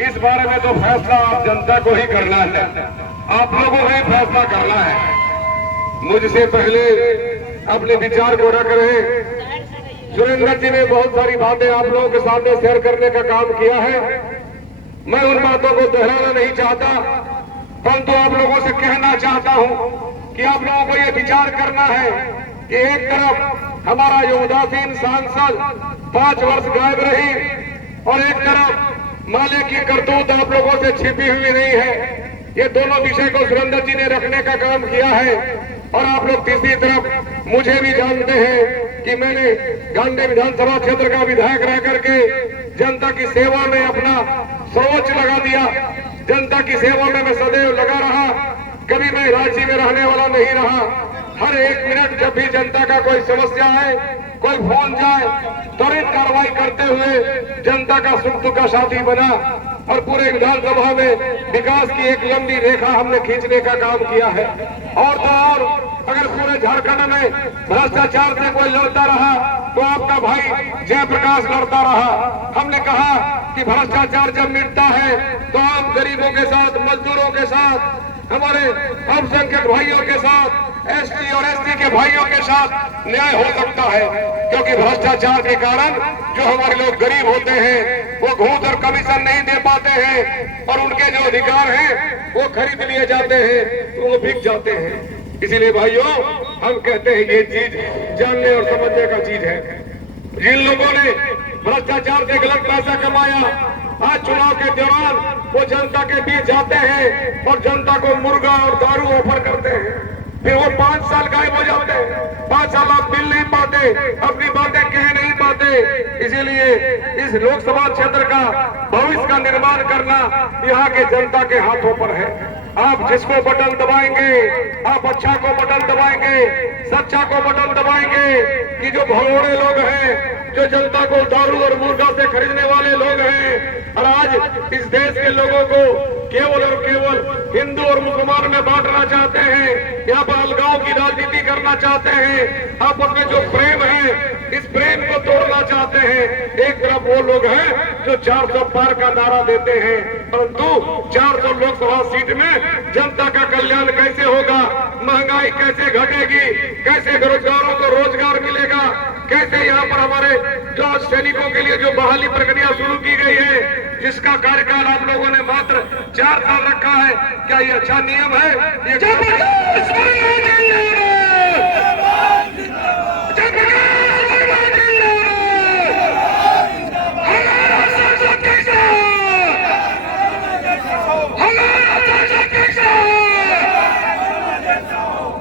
इस बारे में तो फैसला आप जनता को ही करना है, आप लोगों को ही फैसला करना है। मुझसे पहले अपने विचार को रख रहे सुरेंद्र जी ने बहुत सारी बातें आप लोगों के सामने शेयर करने का काम किया है। मैं उन बातों को दोहराना नहीं चाहता, परंतु आप लोगों से कहना चाहता हूं कि आप लोगों को यह विचार करना है कि एक तरफ हमारा जो उदासीन सांसद 5 वर्ष गायब रही और एक तरफ माले की करतूत आप लोगों से छिपी हुई नहीं है। ये दोनों विषय को सुरेंद्र जी ने रखने का काम किया है। और आप लोग तीसरी तरफ मुझे भी जानते हैं कि मैंने गांधी विधानसभा क्षेत्र का विधायक रह करके जनता की सेवा में अपना सर्वोच्च लगा दिया। जनता की सेवा में मैं सदैव लगा रहा, कभी मैं रांची में रहने वाला नहीं रहा। हर एक मिनट जब भी जनता का कोई समस्या है, कोई फोन जाए, त्वरित कार्रवाई करते हुए जनता का सुख दुख का साथी बना और पूरे विधानसभा में विकास की एक लंबी रेखा हमने खींचने का काम किया है। और तो और अगर पूरे झारखंड में भ्रष्टाचार से कोई लड़ता रहा तो आपका भाई जयप्रकाश लड़ता रहा। हमने कहा कि भ्रष्टाचार जब मिटता है तो आम गरीबों के साथ, मजदूरों के साथ, हमारे अल्पसंख्यक भाइयों के साथ, एसटी और एससी के भाइयों के साथ न्याय हो सकता है। क्योंकि भ्रष्टाचार के कारण जो हमारे लोग गरीब होते हैं वो घूस और कमीशन नहीं दे पाते हैं और उनके जो अधिकार हैं वो खरीद लिए जाते हैं, तो वो बिक जाते हैं। इसीलिए भाइयों हम कहते हैं ये चीज जानने और समझने का चीज है। जिन लोगों ने भ्रष्टाचार से गलत पैसा कमाया, आज चुनाव के दौरान वो जनता के बीच जाते हैं और जनता को मुर्गा और दारू ऑफर करते हैं। फिर वो 5 साल गायब हो जाते हैं। 5 साल आप मिल नहीं पाते, अपनी बातें कह नहीं पाते। इसीलिए इस लोकसभा क्षेत्र का भविष्य का निर्माण करना यहाँ के जनता के हाथों पर है। आप जिसको बटन दबाएंगे, आप अच्छा को बटन दबाएंगे, सच्चा को बटन दबाएंगे कि जो भगोड़े लोग हैं, जो जनता को दारू और मुर्गा से खरीदने वाले लोग हैं और आज इस देश के लोगों को केवल और केवल हिंदू और मुसलमान में बांटना चाहते हैं, यहाँ पर अलगाव की राजनीति करना चाहते हैं, आपस में जो प्रेम है इस प्रेम को तोड़ना चाहते हैं। एक तरफ वो लोग हैं जो 400 पार का नारा देते हैं, परंतु 400 लोकसभा सीट में जनता का कल्याण कैसे होगा, महंगाई कैसे घटेगी, कैसे बेरोजगारों को रोजगार मिलेगा, कैसे यहाँ पर हमारे जो सैनिकों के लिए जो बहाली प्रक्रिया शुरू की गई है, जिसका कार्यकाल आप लोगों ने मात्र 4 साल रखा है, क्या ये अच्छा नियम है?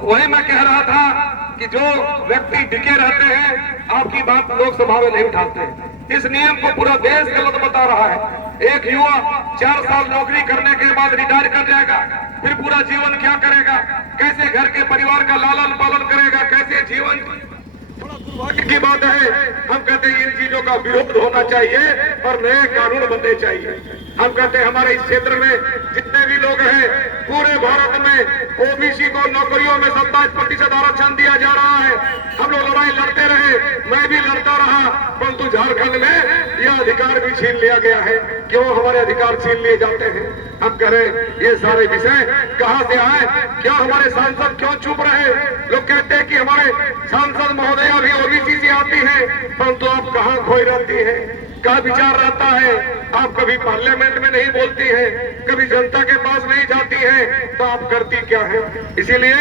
वही मैं कह रहा था कि जो व्यक्ति टिके रहते हैं आपकी बात लोकसभा में नहीं उठाते। इस नियम को पूरा देश गलत बता रहा है। एक युवा 4 साल नौकरी करने के बाद रिटायर कर जाएगा, फिर पूरा जीवन क्या करेगा, कैसे घर के परिवार का लालन पालन करेगा, कैसे जीवन। बड़ा दुर्भाग्य की बात है। हम कहते हैं इन चीजों का विरोध होना चाहिए और नए कानून बनने चाहिए। हम कहते हैं हमारे इस क्षेत्र में जितने भी लोग हैं, पूरे भारत में ओबीसी को नौकरियों में 27% आरक्षण दिया जा रहा है। हम लोग लड़ाई लड़ते रहे, मैं भी लड़ता रहा, परंतु झारखंड में यह अधिकार भी छीन लिया गया है। क्यों हमारे अधिकार छीन लिए जाते हैं? हम कह रहे ये सारे विषय कहां से आए? क्या हमारे सांसद क्यों चुप रहे? लोग कहते हैं कि हमारे सांसद महोदया भी ओबीसी से आती है, परंतु आप कहाँ खोई रहती है, क्या विचार रहता है? आप कभी पार्लियामेंट में नहीं बोलती है, कभी जनता के पास नहीं जाती है, तो आप करती क्या है? इसीलिए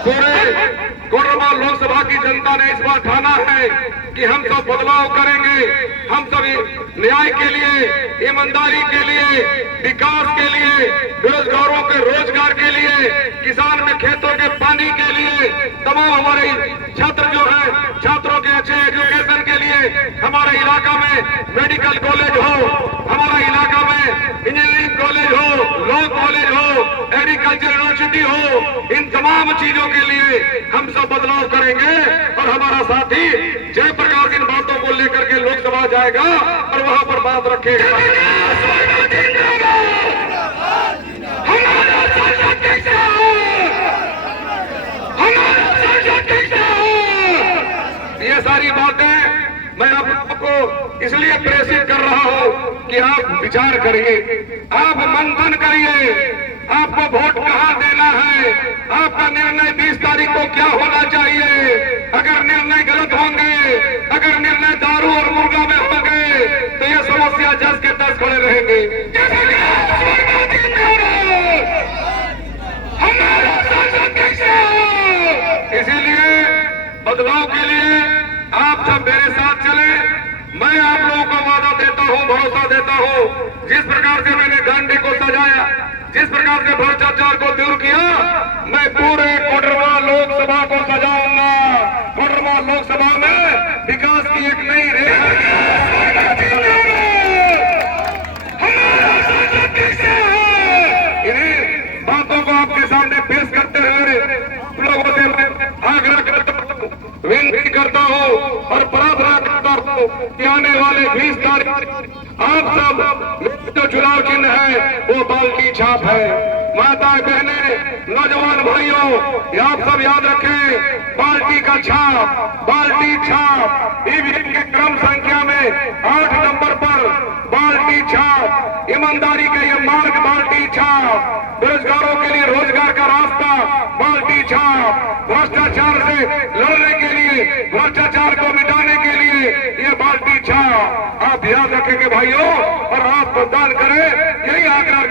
पूरे कोरबा लोकसभा की जनता ने इस बार ठाना है कि हम सब बदलाव करेंगे। हम सब न्याय के लिए, ईमानदारी के लिए, विकास के लिए, बेरोजगारों के रोजगार के लिए, किसान में खेतों के पानी के लिए, तमाम हमारे छात्र जो है छात्रों के अच्छे एजुकेशन के लिए, हमारे इलाका में मेडिकल कॉलेज हो, हमारा इलाका में इंजीनियरिंग कॉलेज हो, लॉ कॉलेज हो, एग्रीकल्चर यूनिवर्सिटी हो, इन तमाम चीजों के लिए हम सब बदलाव करेंगे। और हमारा साथी जयप्रकाश इन बातों को लेकर के लोकसभा जाएगा और वहां पर बात रखेगा। ये सारी बातें मैं आपको इसलिए प्रेषित कर रहा हूं कि आप विचार करिए, आप मंथन करिए, आपको वोट कहां देना है, आपका निर्णय 20 तारीख को क्या होना चाहिए। अगर निर्णय गलत होंगे, अगर निर्णय दारू और मुर्गा में होंगे तो ये समस्या 10 के 10 खड़े रहेंगे। इसीलिए बदलाव के लिए आप सब मेरे साथ चले। मैं आप लोगों को वादा देता हूं, भरोसा देता हूं, जिस प्रकार से मैंने गांधी को सजाया, जिस प्रकार से भ्रष्टाचार को दूर किया, मैं पूरे कोडरमा लोकसभा को सजाऊंगा। कोडरमा लोकसभा में विकास की एक नई रेखा इन्हीं बातों को आपके सामने पेश करते हुए लोगों से मैं आग्रह करता हूं, विनती करता हूं और प्रार्थना करता हूं कि आने वाले 20 तारीख आप सब जो चुनाव चिन्ह है वो बाल्टी छाप है। माताएं बहने नौजवान भाइयों, आप सब याद रखें, बाल्टी का छाप, बाल्टी छाप। ईवीएम के क्रम संख्या में 8 नंबर पर बाल्टी छाप, ईमानदारी का ये मार्ग बाल्टी छाप, बेरोजगारों के लिए रोजगार का रास्ता बाल्टी छाप, भ्रष्टाचार से लड़ने के लिए, भ्रष्टाचार को मिटाने के लिए ये बाल्टी छाप। आप याद रखेंगे भाइयों और आप मतदान करें, यही आग्रह